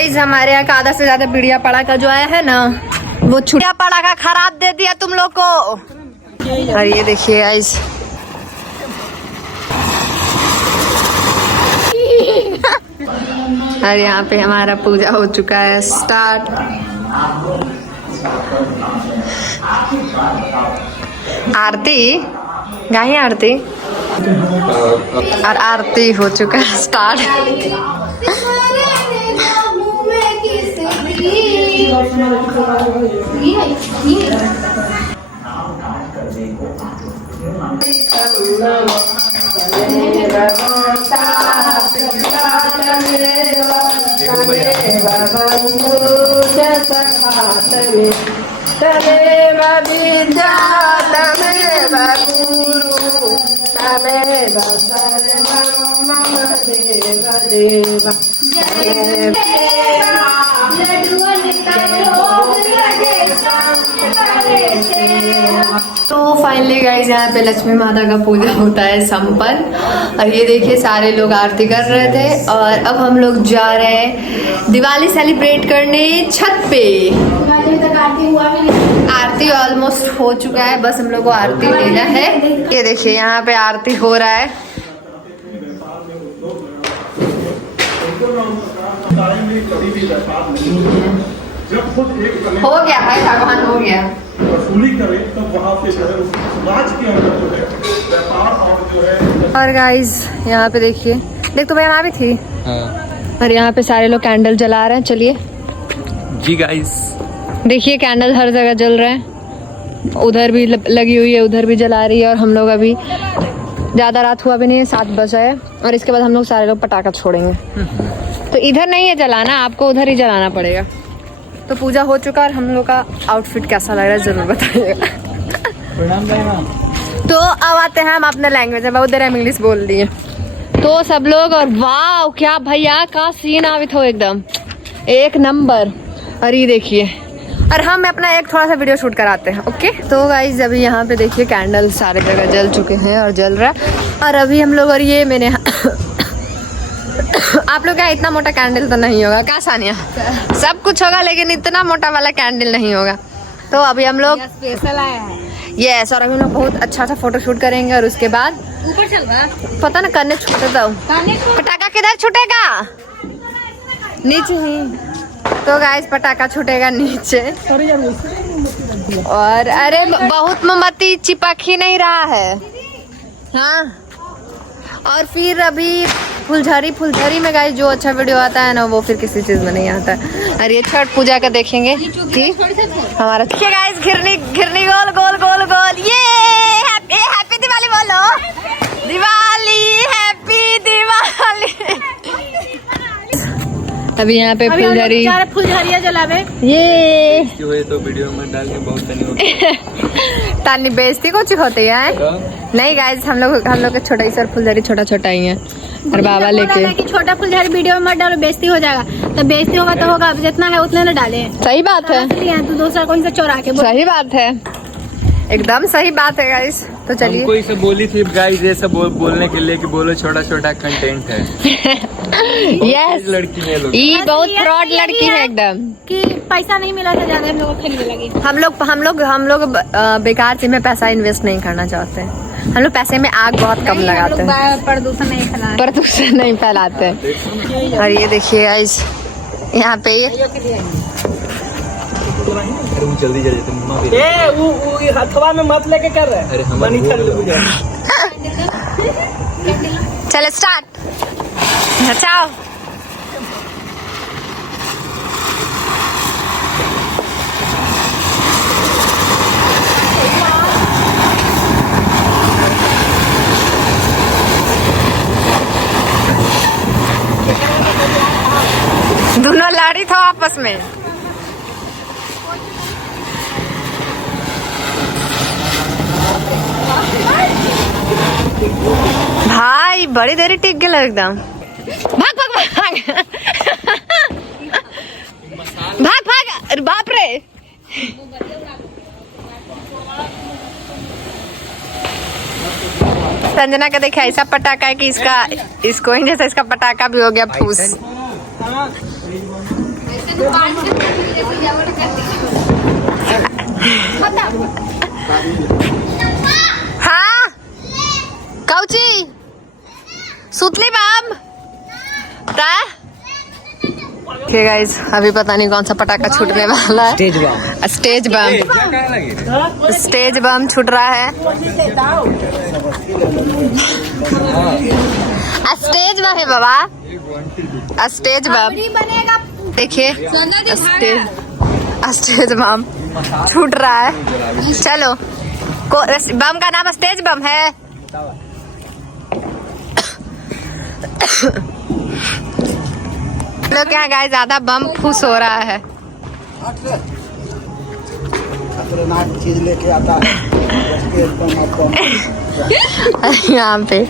Guys हमारे यहाँ का आधा से ज्यादा पीड़िया पड़ा का जो आया है ना, वो छुटिया पड़ा का खराब दे दिया तुम लोग को। और ये देखिए गाइस और यहाँ पे हमारा पूजा हो चुका है स्टार्ट। आरती गाय आरती और आरती हो चुका है स्टार्ट। तो फाइनली गाइस यहाँ पे लक्ष्मी माता का पूजा होता है संपन्न। और ये देखिए सारे लोग आरती कर रहे थे और अब हम लोग जा रहे हैं दिवाली सेलिब्रेट करने छत पे। आरती ऑलमोस्ट हो चुका है, बस हम लोग को आरती लेना है। ये देखिए यहाँ पे आरती हो रहा है। हो गया भाई भगवान हो गया। और गाइस यहाँ पे देखिए, देख तो बहन भी थी। हाँ। और यहाँ पे सारे लोग कैंडल जला रहे हैं। चलिए जी गाइस देखिए कैंडल हर जगह जल रहा है, उधर भी लगी हुई है, उधर भी जला रही है। और हम लोग अभी ज़्यादा रात हुआ भी नहीं है, 7 बजा है और इसके बाद हम लोग सारे लोग पटाखा छोड़ेंगे। तो इधर नहीं है जलाना, आपको उधर ही जलाना पड़ेगा। तो पूजा हो चुका और हम लोग का आउटफिट कैसा लग रहा है जरूर बताइएगा। तो अब आते हैं हम अपने लैंग्वेज में, बहुत देर हम इंग्लिश बोल दिए तो सब लोग। और वाह क्या भैया का सीन आवित हो, एकदम एक नंबर। और ये देखिए, और हम अपना एक थोड़ा सा वीडियो शूट कराते हैं। ओके तो गाइज अभी यहाँ पे देखिए कैंडल सारे जगह जल चुके हैं और जल रहा है। और अभी हम लोग, और ये मैंने आप लोग क्या इतना मोटा कैंडल तो नहीं होगा क्या सानिया? सब कुछ होगा लेकिन इतना मोटा वाला कैंडल नहीं होगा। तो अभी हम लोग स्पेशल आया है। यस, और अभी हम लोग बहुत अच्छा सा फोटो शूट करेंगे। और उसके बाद ऊपर चल रहा पता ना करने छूटे तो पटाखा किधर छूटेगा? नीचे ही। तो गाइस पटाखा छूटेगा नीचे। और अरे बहुत मोमबत्ती चिपक ही नहीं रहा है। हाँ और फिर अभी फुलझड़ी में गाइस जो अच्छा वीडियो आता है ना, वो फिर किसी चीज में नहीं आता है। और ये छठ पूजा का देखेंगे कि हमारा गाइस घिरनी गोल गोल गोल गोल। ये हैप्पी दिवाली बोलो, दिवाली हैप्पी दिवाली। अभी यहाँ पे फुलझड़िया जलावे ये तो वीडियो में डालने बहुत तानी बेइज्जती कुछ होती है। नहीं गाइस हम लोग के छोटा ही सर फुलझड़ी छोटा ही है। और बाबा लेके कि छोटा फुलझड़ी वीडियो में मत डालो, बेइज्जती हो जाएगा। तो बेइज्जती होगा तो होगा, जितना है उतने न डाले। सही बात है, तू दूसरा कोई से चोरा के सही बात है, एकदम सही बात है गाइस। तो चलिए कोई से बोली थी गाइस ये सब बोलने के लिए कि बोलो छोटा छोटा कंटेंट है। यस लड़की है लोग, ये बहुत फ्रॉड लड़की है एकदम। कि पैसा नहीं मिला था ज्यादा, हम लोग खेलने लगे। हम लोग बेकार चीज में पैसा इन्वेस्ट नहीं करना चाहते हैं। हम लोग पैसे में आग बहुत कम लगाते हैं, प्रदूषण नहीं फैलाते। और ये देखिए गाइस यहाँ पे जल्दी हथवा में मत लेके कर रहे। अरे चलो स्टार्ट। नचाओ। दोनों लड़ी था आपस में। भाई बड़ी देरी टिक गया एकदम। भाग भाग भाग भाग भाग। अरे बाप रे। संजना का देखा ऐसा पटाखा है कि इसको ही जैसा इसका पटाखा भी हो गया फूस। हाँ काउची सुतली बम ओके गाइस, अभी पता नहीं कौन सा पटाखा छूटने वाला है। स्टेज बम स्टेज बम छूट रहा है। स्टेज बम है बाबा, स्टेज बम देखिए, स्टेज बम छूट रहा है। चलो बम का नाम स्टेज बम है। लोग यहाँ गाय ज्यादा बम फूस हो रहा है। चीज लेके आता है यहाँ पे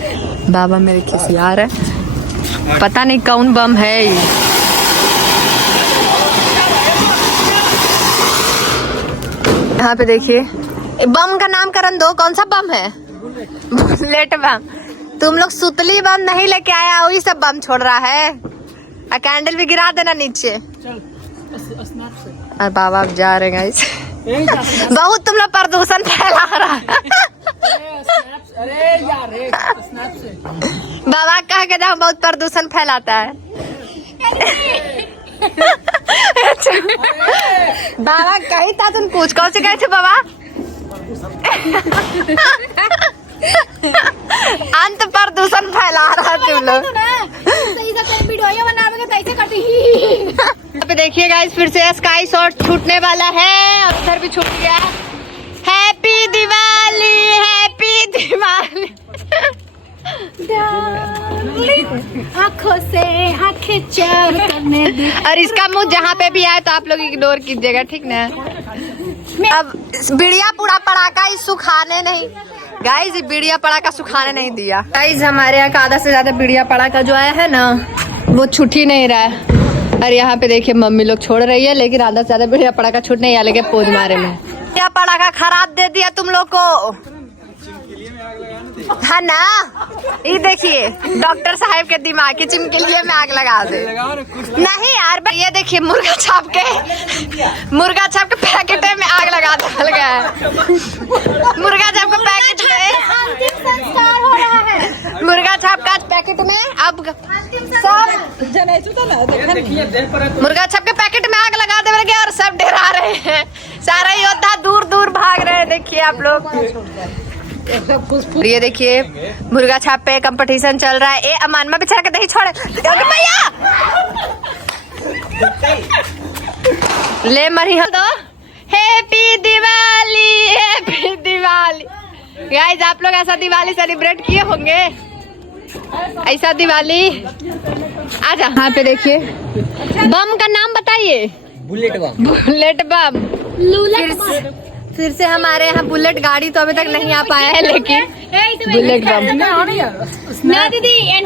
बाबा मेरे खिसिया रहे, पता नहीं कौन बम है ये। यहाँ पे देखिए बम का नामकरण दो, कौन सा बम है? बुलेट बम। तुम लोग सुतली बम नहीं लेके आया, वही सब बम छोड़ रहा है। कैंडल भी गिरा देना नीचे। और बाबा अब जा रहे गाइस। बहुत तुम लोग प्रदूषण फैला रहा है। बाबा कह के जाओ, बहुत प्रदूषण फैलाता है। बाबा कही था तुम कुछ कौन से गए थे बाबा? अंत प्रदूषण फैला रहा तुम लोग। पे देखिए गाइस, फिर से स्काई शॉट छूटने वाला है। अवसर भी छूट गया। Happy Diwali, happy Diwali. आँखों से आँखें चार करने दे। और इसका मुंह जहाँ पे भी आए तो आप लोग इग्नोर कीजिएगा, ठीक ना? अब बिड़िया पूरा पड़ाका इस सुखाने नहीं गाइस, बिड़िया पड़ाका सुखाने नहीं दिया गाइस। हमारे यहाँ का आधा से ज्यादा बिड़िया पड़ाका जो आया है ना, वो छूट ही नहीं रहा है। और यहाँ पे देखिए मम्मी लोग छोड़ रही है, लेकिन आधा से ज्यादा बिड़िया पड़ाका छूट नहीं लगे पोज मारे में। बिड़िया पड़ाका खराब दे दिया तुम लोग को, है ना? ये देखिए डॉक्टर साहब के दिमाग की चिमकिलिए में आग लगा दे। नहीं यार, ये देखिए मुर्गा छाप के पैकेट में आग लगा दिया है। मुर्गा छाप के पैकेट में अंतिम संस्कार हो रहा है। मुर्गा छाप का पैकेट में अब सब मुर्गा छाप के पैकेट में आग लगा देंगे और सब डरा रहे हैं। सारे योद्धा दूर दूर भाग रहे हैं। देखिए आप लोग, ये देखिए मुर्गा छाप पे कंपटीशन चल रहा है। ए अमानमा बेचारा के दही छोड़े भैया, ले मरी दो। Happy Diwali, happy Diwali. Guys आप लोग ऐसा दिवाली सेलिब्रेट किए होंगे? ऐसा दिवाली आजा। यहाँ पे देखिए बम का नाम बताइए। बुलेट बम। बुलेट बम। फिर से हमारे यहाँ बुलेट गाड़ी तो अभी तक नहीं आ पाया है, लेकिन बुलेट बम।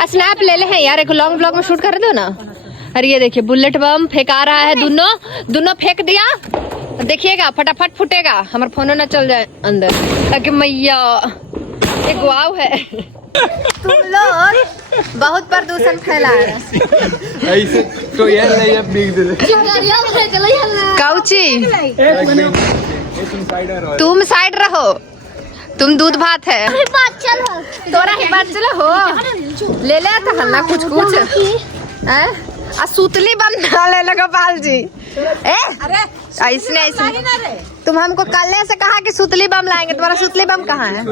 स्नैप ले ले हैं यार, एक लॉन्ग ब्लॉग में शूट कर दो ना। अरे ये देखिए बुलेट बम फेंका रहा है, दोनों फेंक दिया। देखिएगा फटाफट फूटेगा, हमारा फोन न चल जाए अंदर। ताकि मैया एक वाव है। तुम लोग बहुत प्रदूषण फैला रहे हैं। ऐसे तो यार नहीं, अब बिग दे। काउची तुम साइड रहो, तुम दूध भात है। तोरा ही बात चलो हो ले ले था हल्ला कुछ आ सुतली बम डाले लगा पाल जी। ऐसे तुम हमको कल से कहा कि सुतली बम लाएंगे, तुम्हारा सुतली बम कहाँ है?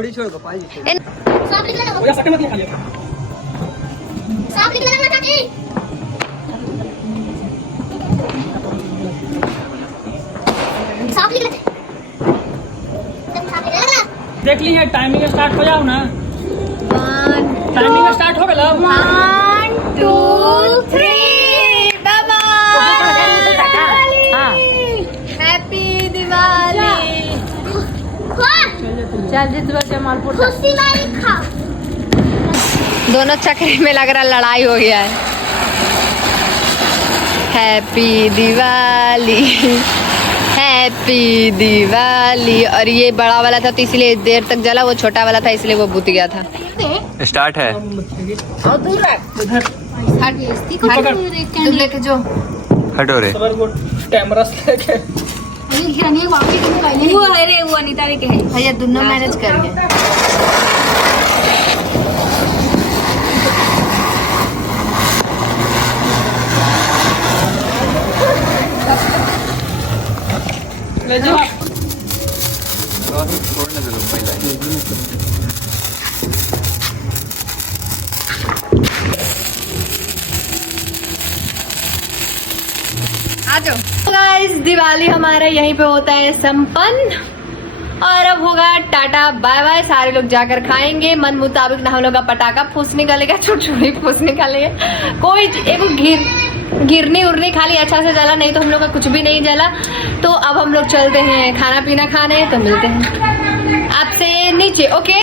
देख ली है, टाइमिंग स्टार्ट हो जाओ ना। टाइमिंग स्टार्ट हो गया। 1 2 3 बाबा हैप्पी दिवाली। दोनों चक्री में लग रहा लड़ाई हो गया है। Happy Diwali, happy Diwali. और ये बड़ा वाला था तो इसलिए देर तक जला, वो छोटा वाला था इसलिए वो बुझ गया था। स्टार्ट है। तुम लेके जो हटो रे कैमरा लेके वो है रे वो अनीता रे के है भैया दोनों मैनेज करिए। ले जाओ छोड़ने दे लो पहले। आ जाओ गाइस, दिवाली हमारा यहीं पे होता है संपन्न और अब होगा टाटा बाय बाय। सारे लोग जाकर खाएंगे मन मुताबिक ना। हम लोग का पटाखा फूस निकालेगा, छुटछुटी फूस निकालेगा। कोई एक गिरनी उड़नी खाली अच्छा से जला, नहीं तो हम लोग का कुछ भी नहीं जला। तो अब हम लोग चलते हैं खाना पीना खाने, तो मिलते हैं आपसे नीचे। ओके।